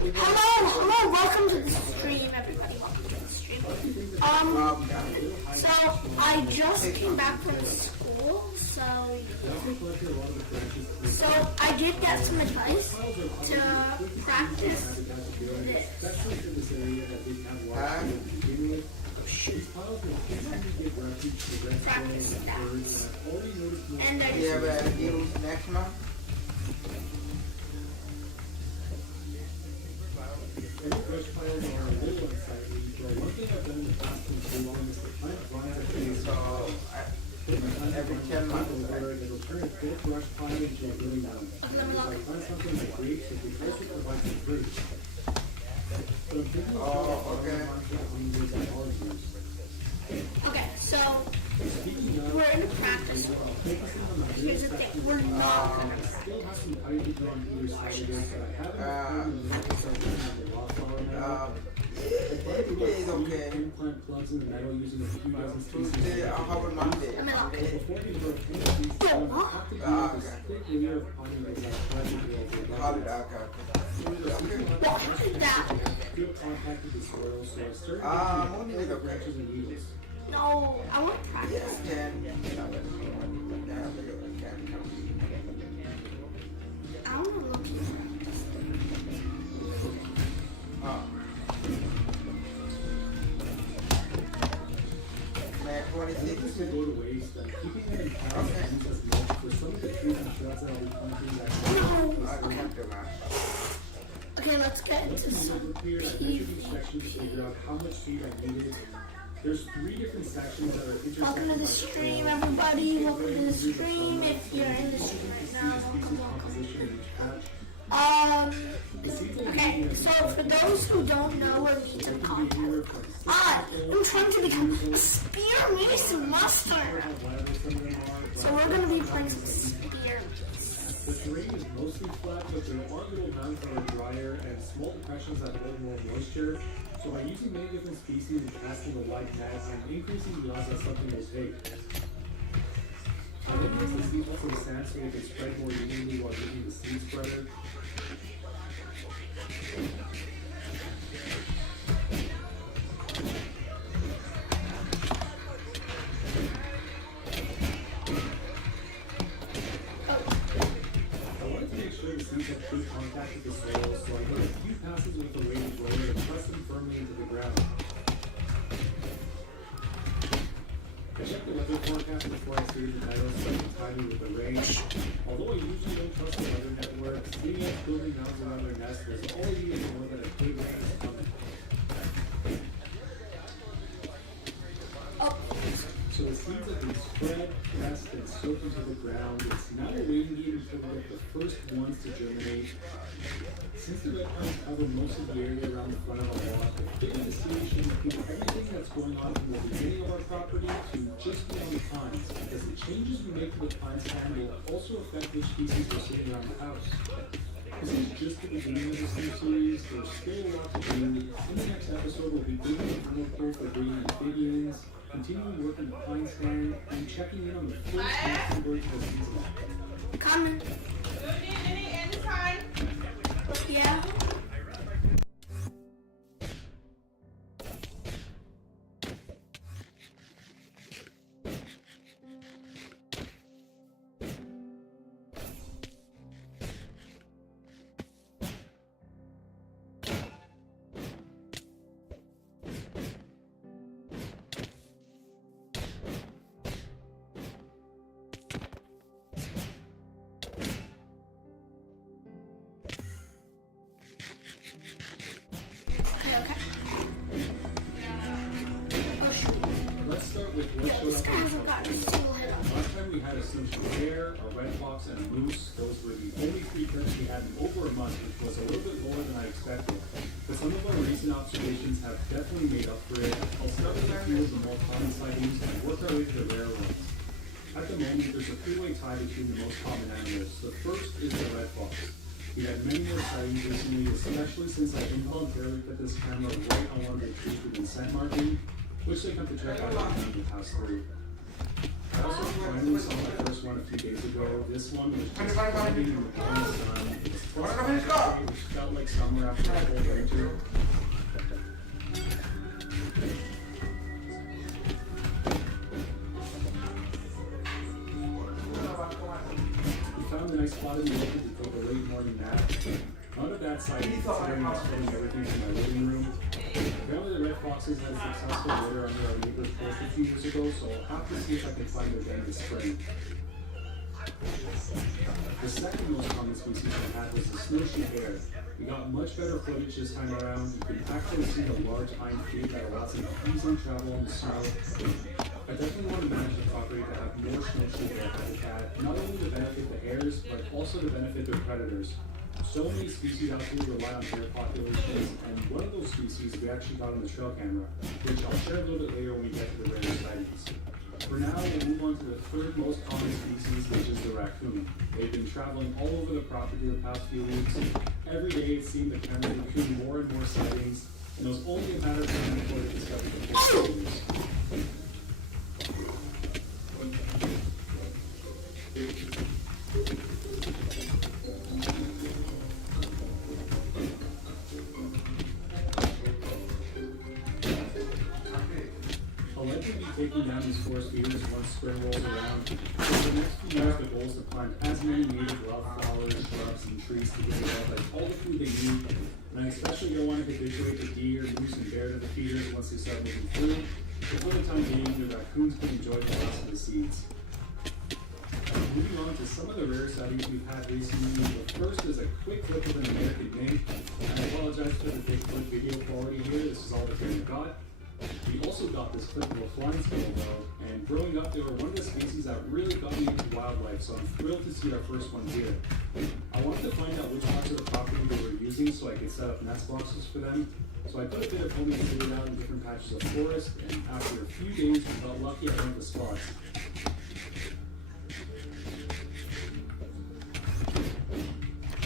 Hello, welcome to the stream, everybody. Welcome to the stream. So I just came back from school, so I did get some advice to practice this. Practice stats. And I just next month. Any brush piles are a little unsightly, but one thing I've done in the past for too long is to plant vines at the base. Every 10 months, it'll turn a big brush pile into a really mound. If I plant something like grapes, it can also provide some fruit. But I'm thinking of okay, so we're in practice. Here's the thing, we're not gonna Tuesday is okay. Tuesday, how about Monday? Monday is okay. No, I want to practice. Yes, 10. I want to look here. May 26. Go to waste, keeping them in pounds as much for some of the trees and shrubs that I'll be planting. Okay, let's get into some to figure out how much feed I needed. There's 3 different sections that are intersecting. Welcome to the stream, everybody. Welcome to the stream. If you're in the stream right now, welcome. Okay, so for those who don't know or need to content, I'm trying to become a SPEAR MACE MASTer. So we're going to be playing some SPEAR MACE. The terrain is mostly flat, but there are little mountains that are drier and small depressions that hold more moisture. So by using many different species and casting a wide net and increasing the odds that something will take. I think it's the seed also the sand so it can spread more evenly while using the seed spreader. Good contact with the soil, so I made a few passes with the weighted blower to press them firmly into the ground. I checked the weather forecast before I stated the title so I can time it with the rain. Although I usually don't trust the weather network, seeing us building mounds around their nest was all I needed to know that a big rain was coming. So the seeds have been spread, pressed, and soaked into the ground. It's now a waiting game until we get the first ones to germinate. Since the red pines cover most of the area around the front of our lot, the fit of the seed should include everything that's going on from the beginning of our property to just beyond the pines, as the changes we make to the pine stand will also affect which species are sitting around the house. This is just the beginning of this new series. There's still a lot to do. In the next episode, we'll be doing a demo poll for green amphibians, continuing work on the pine stand, and checking in on the first nesting birds of the season. Coming. Do you need any anytime? Yeah. Let's start with what showed up on the top. Last time we had a single bear, a red fox, and a moose. Those were the only 3 prints we had in over a month, which was a little bit lower than I expected. But some of our recent observations have definitely made up for it. I'll start with a few of the more common sightings and work our way to the rare ones. At the moment, there's a 3-way tie between the most common animals. The first is the red fox. We had many more sightings recently, especially since I involuntarily put this camera right on one of the trees with the scent marking, which they come to check out every time we pass through. I also finally saw my first one a few days ago. This one was just hiding in the sun. It was which felt like summer after a cold winter. We found a nice spot in the open to take a late morning nap. Not a bad sight considering I was putting everything in my living room. Apparently the red foxes had a successful litter under our neighbor's porch a few years ago, so I'll have to see if I can find it again this spring. The second most common species I had was the snowshoe hare. We got much better footage this time around. You can actually see the large hind feet that allows them to easily travel on the snow. I definitely want to manage the property to have more snowshoe hare habitat, not only to benefit the hares, but also to benefit their predators. So many species out here rely on hare populations, and one of those species we actually got on the trail camera, which I'll share a little bit later when we get to the rare sightings. For now, we'll move on to the third most common species, which is the raccoon. They've been traveling all over the property the past few weeks. Every day it seemed the camera would include more and more sightings, and it was only a matter of time before they discovered the figures. I'll likely be taking down these forest feeders once spring rolls around. For the next few years, the goal is to plant as many native wildflowers, shrubs, and trees to give the wildlife all the food they need. And I especially don't want to habituate the deer, moose, and bear to the feeders once they start moving through. But for the time being, the raccoons can enjoy the last of the seeds. Moving on to some of the rare sightings we've had recently. The first is a quick clip of an American mink. I apologize for the Bigfoot video quality here. This is all the camera got. We also got this clip of a flying squirrel though, and growing up they were one of the species that really got me into wildlife, so I'm thrilled to see our first one here. I wanted to find out which parts of the property they were using so I could set up nest boxes for them. So I put a bit of homemade food out in different patches of forest, and after a few days we got lucky at one of the spots.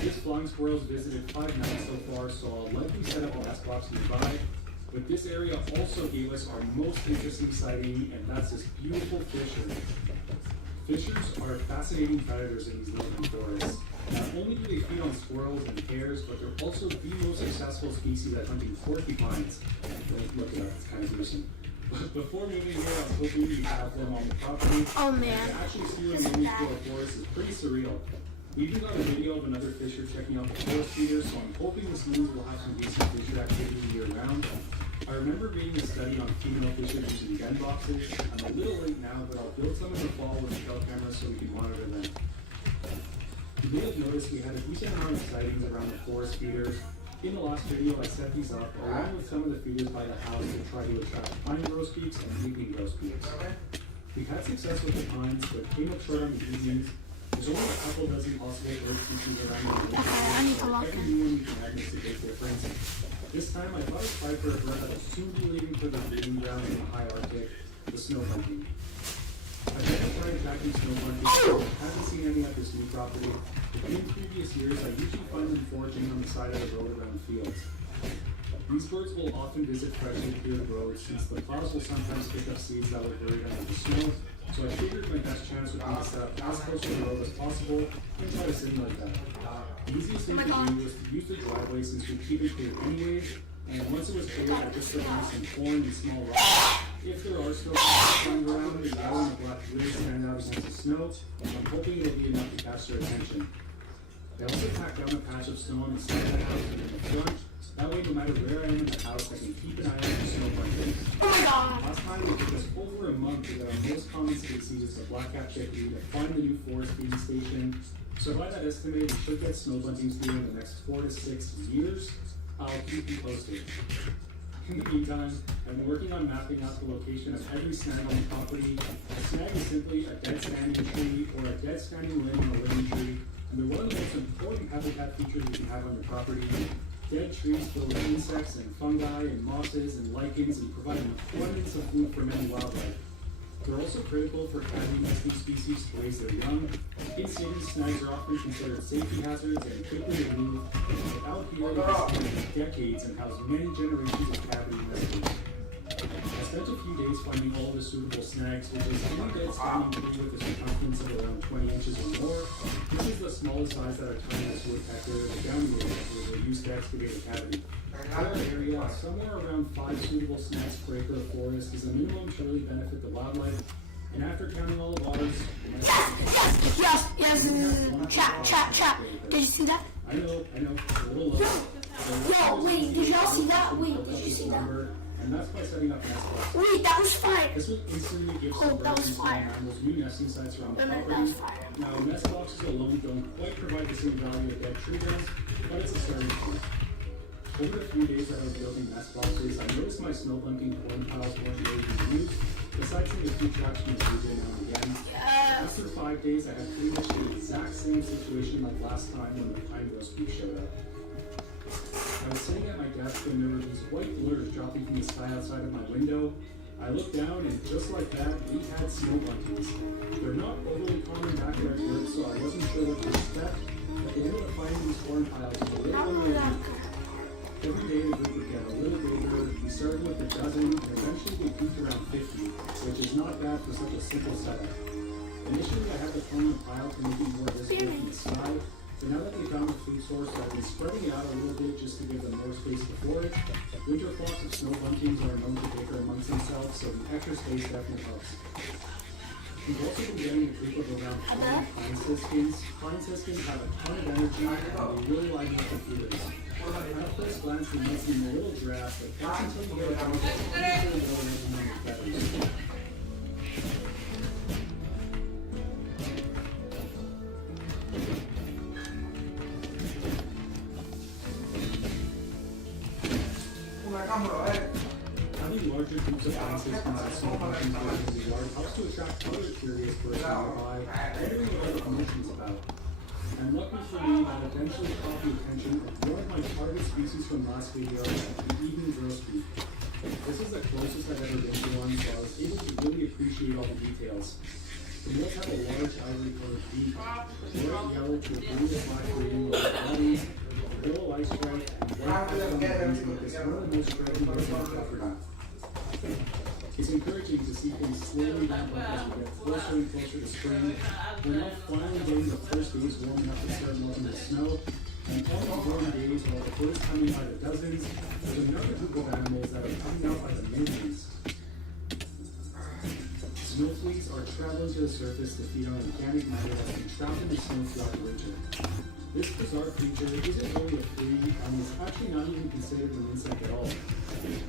This flying squirrel's visited 5 nights so far, so I'll likely set up a nest box nearby. But this area also gave us our most interesting sighting, and that's this beautiful fisher. Fishers are fascinating predators in these northern forests. Not only do they feed on squirrels and hares, but they're also the most successful species at hunting porcupines. Look at that, it's kind of gruesome. But before moving here, I was hoping we'd have them on the property. Oh man. To actually see one moving through our forest is pretty surreal. We even got a video of another fisher checking out the forest feeders, so I'm hoping this means we'll have some decent fisher activity year round. I remember reading a study on female fishers using den boxes. I'm a little late now, but I'll build some in the fall with a trail camera so we can monitor them. You may have noticed we had a decent amount of sightings around the forest feeders. In the last video, I set these up along with some of the feeders by the house to try to attract pine grosbeaks and evening grosbeaks. We've had success with the pines, but came up short on the evenings. There's only a couple dozen possible bird species around the lake. I need to lock Every new one you can add makes a big difference. This time I thought I'd try for a bird that will soon be leaving for the breeding ground in the high Arctic, the snow bunting. I've never tried attacking snow bunting, haven't seen any at this new property, but in previous years I usually find them foraging on the side of the road around fields. These birds will often visit freshly cleared roads since the plows will sometimes pick up seeds that were buried under the snow, so I figured my best chance would be to set up as close to the road as possible and try to simulate that. The easiest thing to do was to use the driveway since we keep it clear anyways, and once it was cleared I just put down some corn and small rocks. If there are still some around, the yellow and the black really stand out against the snow, I'm hoping it'll be enough to catch their attention. I also packed down a patch of snow on the side of the house and in the front. That way, no matter where I am in the house, I can keep an eye out for snow bunting. Oh my god. Last time it took us over a month to get our most common species, the black-capped chickadee, to find the new forest feeding station. So by that estimate, we should get snow buntings here in the next 4 to 6 years. I'll keep you posted. In the meantime, I'm working on mapping out the location of every snag on the property. A snag is simply a dead standing tree or a dead standing limb on a living tree, and they're one of the most important habitat features you can have on your property. Dead trees fill with insects and fungi and mosses and lichens and provide an abundance of food for many wildlife. They're also critical for catching nesting species to raise their young. In cities, snags are often considered safety hazards and quickly removed. But out here, they can spend decades and house many generations of cavity nesters. I spent a few days finding all the suitable snags, which is any dead standing tree with a circumference of around 20 inches or more. This is the smallest size that our tiniest woodpecker, the downy woodpecker, will use to excavate a cavity. For our area, somewhere around 5 suitable snags per acre of forest is the minimum to really benefit the wildlife. And after counting all of ours, Yes. Chat. Did you see that? I know, a little low. Yo, wait, did y'all see that? Wait, did you see that? And that's by setting up nest boxes. Wait, that was fire. This will instantly give some birds and small animals new nesting sites around the That property. was fire. Now, nest boxes alone don't quite provide the same value that dead tree does, but it's a starting point. Over the few days that I was building nest boxes, I noticed my snow bunting corn piles weren't really being used, besides seeing a few tracks from the season now and again. After 5 days, I had pretty much the exact same situation like last time when the pine grosbeak showed up. I was sitting at my desk when there were these white blurs dropping from the sky outside of my window. I looked down and just like that, we had snow buntings. They're not overly common back where I work, so I wasn't sure what to expect, but they ended up finding these corn piles a little bit. Every day the group would get a little bigger. We started with a dozen, and eventually we peaked around 50, which is not bad for such a simple setup. Initially, I had the permanent pile to make it more visible from the sky, but now that they found a food source, I've been spreading it out a little bit just to give them more space to forage. Winter flocks of snow buntings are known to bicker amongst themselves, so the extra space definitely helps. We've also been getting a group of around 20 pine siskins. Pine siskins have a ton of energy, and they really like nothing feeders. At first glance, they might seem a little drab, but that's until you get a bunch of really well-regulated feathers. Having larger groups of pine siskins and small buntings in the yard helps to attract other curious birds nearby, wondering what other emotions about. And lucky for me, that eventually caught the attention of one of my target species from last video, the evening grosbeak. This is the closest I've ever been to one, so I was able to really appreciate all the details. The males have a large ivory-colored beak, bright yellow to a blue-black grading over the body, little eye stripe, and white patch on the wings make this one of the most striking birds on the property. It's encouraging to see things slowly ramp up as we get closer and closer to spring. We're now finally getting the first days warm enough to start melting the snow. And all the warm days, while the birds coming by the dozens, there's another group of animals that are coming out by the millions. Snow fleas are traveling to the surface to feed on organic matter that's been trapped in the snow throughout the winter. This bizarre creature isn't really a flea and is actually not even considered an insect at all.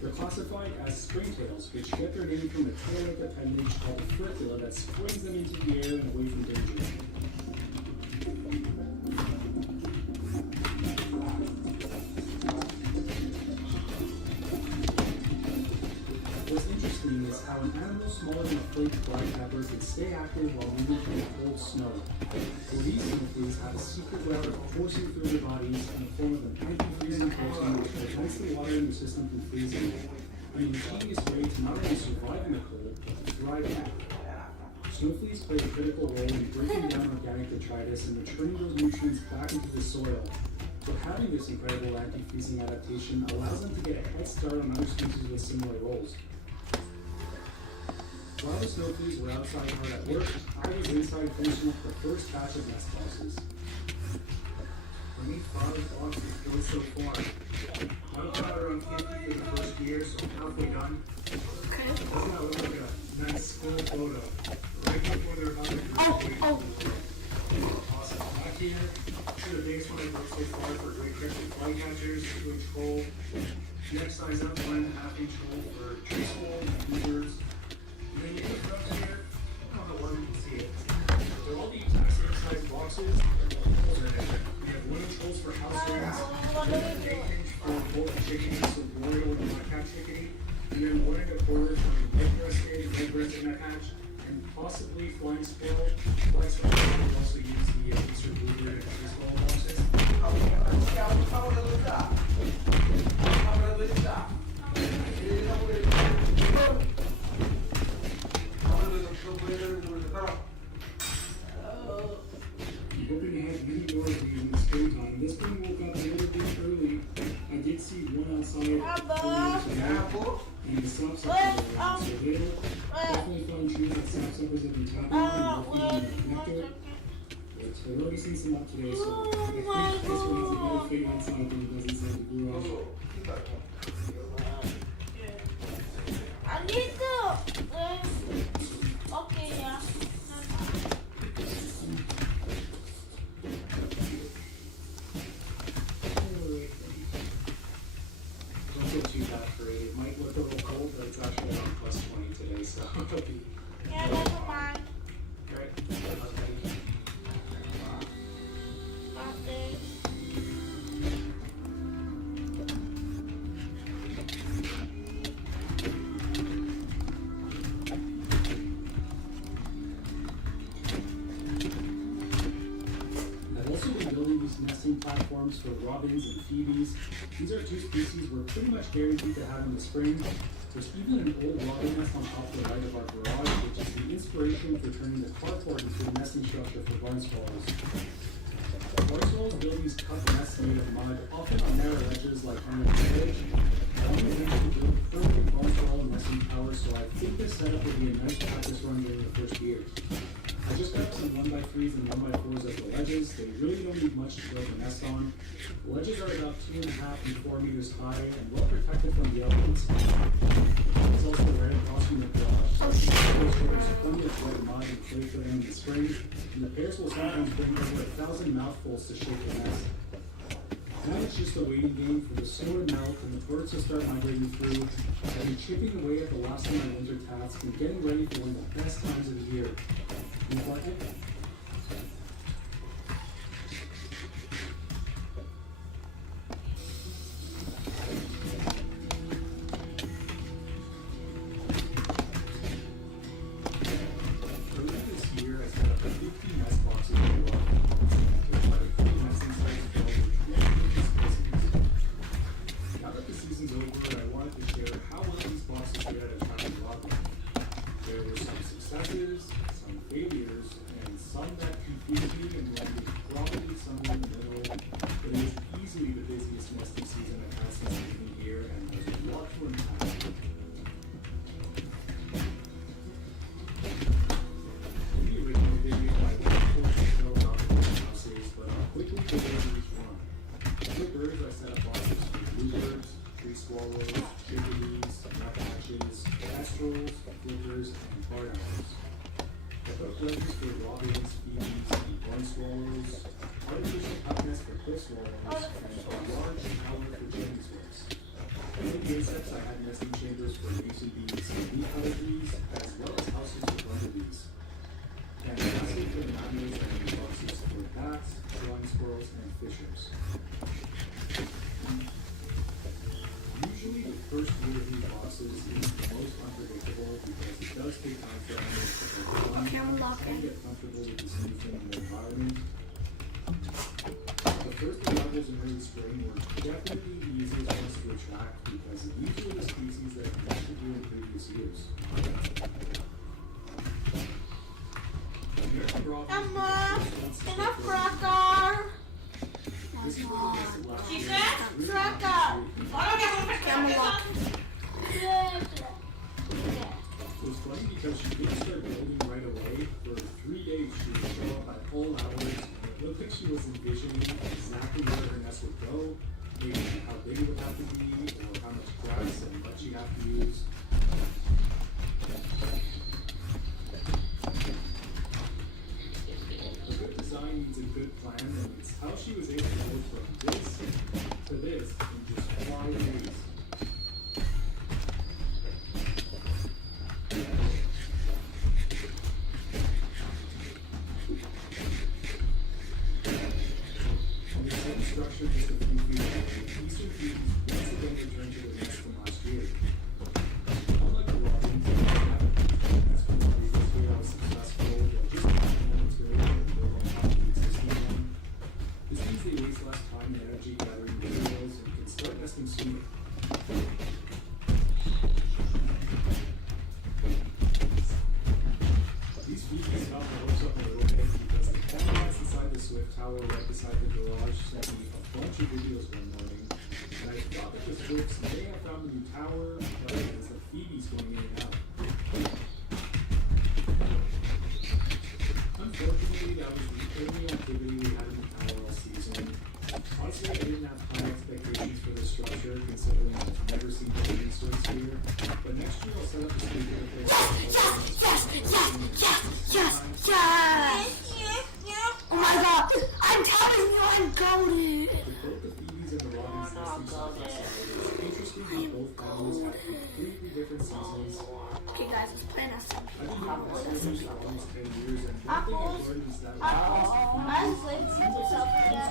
They're classified as springtails, which get their name from the tail-like appendage called the furcula that springs them into the air and away from danger. What's interesting is how an animal smaller than a flake black pepper can stay active while moving through the cold snow. So these snow fleas have a secret weapon coursing through their bodies in the form of an anti-freezing protein which prevents the water in your system from freezing. An ingenious way to not only survive in the cold, but to thrive in it. Snow fleas play a critical role in breaking down organic detritus and returning those nutrients back into the soil. But having this incredible anti-freezing adaptation allows them to get a head start on other species with similar roles. While the snow fleas were outside hard at work, I was inside finishing up the first batch of nest boxes. When these bottom boxes go so far, I've got around 50 for the first year, so I'm halfway done. Doesn't that look like a nice full photo? Right before they're about to graduate. Awesome. Back here, the biggest one I've built so far for great crested flycatchers, 2-inch hole. Next size up, 1.5-inch hole for tree squirrels and beavers. And then you look up here, I don't know where you can see it. They're all the exact same size boxes. We have 1-inch holes for house wrens, 1.5-inch for both chickadees, so broiler and nuthatch chickadee, and then 1.25 for red-breasted nuthatch, and possibly flying squirrel. Flying squirrel will also use the Eastern bluebird and tree squirrel boxes. I'm hoping to have many more of these in the springtime. This one woke up a little bit early. I did see one outside earlier today, And the sap suckers are around, so they'll definitely find trees that sap suckers have been tapping on and working on the nectar. But we're already seeing some up today, so I think this one has a better fate outside than it does inside the garage. I need to. Okay, yeah. Don't feel too bad for it. It might look a little cold, but it's actually around plus 20 today, so it'll be Yeah, never mind. great. Okay. I've also been building these nesting platforms for robins and phoebes. These are two species we're pretty much guaranteed to have in the spring. There's even an old robin nest on top of the right of our garage, which is the inspiration for turning the carport into a nesting structure for barn swallows. Barn swallows build these cut nests made of mud, often on narrow ledges like under the edge. I only aim to build perfect barn swallow nesting towers, so I think this setup would be a nice practice run during the first year. I just got some 1x3s and 1x4s as the ledges. They really don't need much to build a nest on. The ledges are about 2.5 and 4 meters high and well protected from the elements. It's also right across from the garage, so there's plenty of wet mud and clay for them in the spring, and the pairs will sometimes bring over 1,000 mouthfuls to shake the nest. Now it's just a waiting game for the snow to melt and the birds to start migrating through. I'll be chipping away at the last of my winter tasks and getting ready for one of the best times of the year. You like it? Earlier this year, I set up 50 nest boxes in the garage. There's quite a few nesting sites for all the species. Now that the season's over, I wanted to share how well these boxes did at attracting robins. There were some successes, some failures, and some that confused me and landed probably somewhere in the middle. But it was easily the busiest nesting season I've had since moving here, and there's a lot to unpack. In the original video, I went full detail about the houses, but I'll quickly go over each one. For birds, I set up boxes for bluebirds, tree swallows, chickadees, nuthatches, kestrels, flickers, and barn owls. I put ledges for robins, phoebes, and barn swallows, artificial cup nests for cliff swallows, and a large tower for chimney swifts. In the insects, I had nesting chambers for mason bees and bee cutter bees, as well as houses for bumblebees. And lastly, for the mammals, I made boxes for bats, flying squirrels, and fishers. Usually, the first year of these boxes is the most unpredictable because it does take time for animals to and get comfortable with this new thing in the environment. The first arrivals in early spring were definitely the easiest ones to attract because these were the species that I used to do in previous years. American robins Emma, were the first ones to in a stick cracker. This is what it was last She year. said? It's really Cracker. not Camelot. It was funny because she didn't start building right away. For 3 days, she would show up at all hours. It looked like she was envisioning exactly where her nest would go, maybe how big it would have to be, or how much grass and mud she'd have to use. A good design needs a good plan, and it's how she was able to go from this to this in just 5 days. On the same structure just a few feet away, eastern phoebes once again returned to their nest from last year. Unlike the robins, they haven't nest from the previous year that was successful. They'll just find the material and build on top of the existing one. This means they waste less time and energy gathering materials and can start nesting sooner. These phoebes got the hopes up a little bit because the camera that's inside the Swift tower right beside the garage sent me a bunch of videos one morning, and I thought that the Swifts may have found a new tower, but as the Phoebe's going in and out. Unfortunately, that was the only activity we had in the tower all season. Honestly, I didn't have high expectations for this structure, considering I've never seen anything so here. But next year, I'll set up a speed interface. Yes! Oh my god! I'm telling you, I'm goaded! Both the Phoebes and the Robins nesting spots. Interesting how both families have completely different seasons. Okay guys, let's plan a some I've been doing this for almost 10 years, and one thing I've learned is that I was waiting for yourself again.